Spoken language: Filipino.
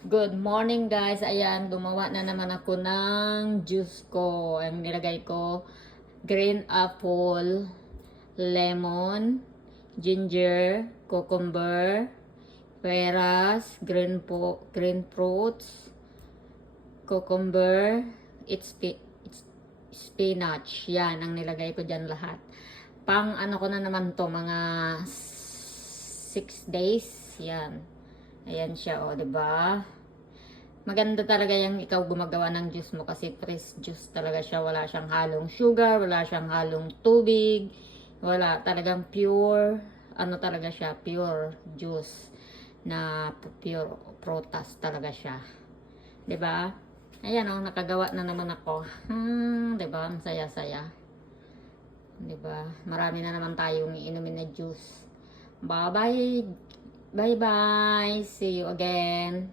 Good morning guys. Ayan, gumawa na naman ako ng juice ko. Ang nilagay ko, green apple, lemon, ginger, cucumber, peras, green green fruits, cucumber, it's, it's spinach. Yan, ang nilagay ko dyan lahat. Pang ano ko na naman to, mga 6 days. Yan. Ayan siya, o, oh, ba? Maganda talaga yung ikaw gumagawa ng juice mo kasi fresh juice talaga siya. Wala siyang halong sugar, wala siyang halong tubig, wala talagang pure, ano talaga siya, pure juice na pure prutas talaga siya. ba? Ayan oh, nakagawa na naman ako. Hmm, ba? Ang saya-saya. ba? Marami na naman tayong iinumin na juice. Bye-bye. Bye-bye. See you again.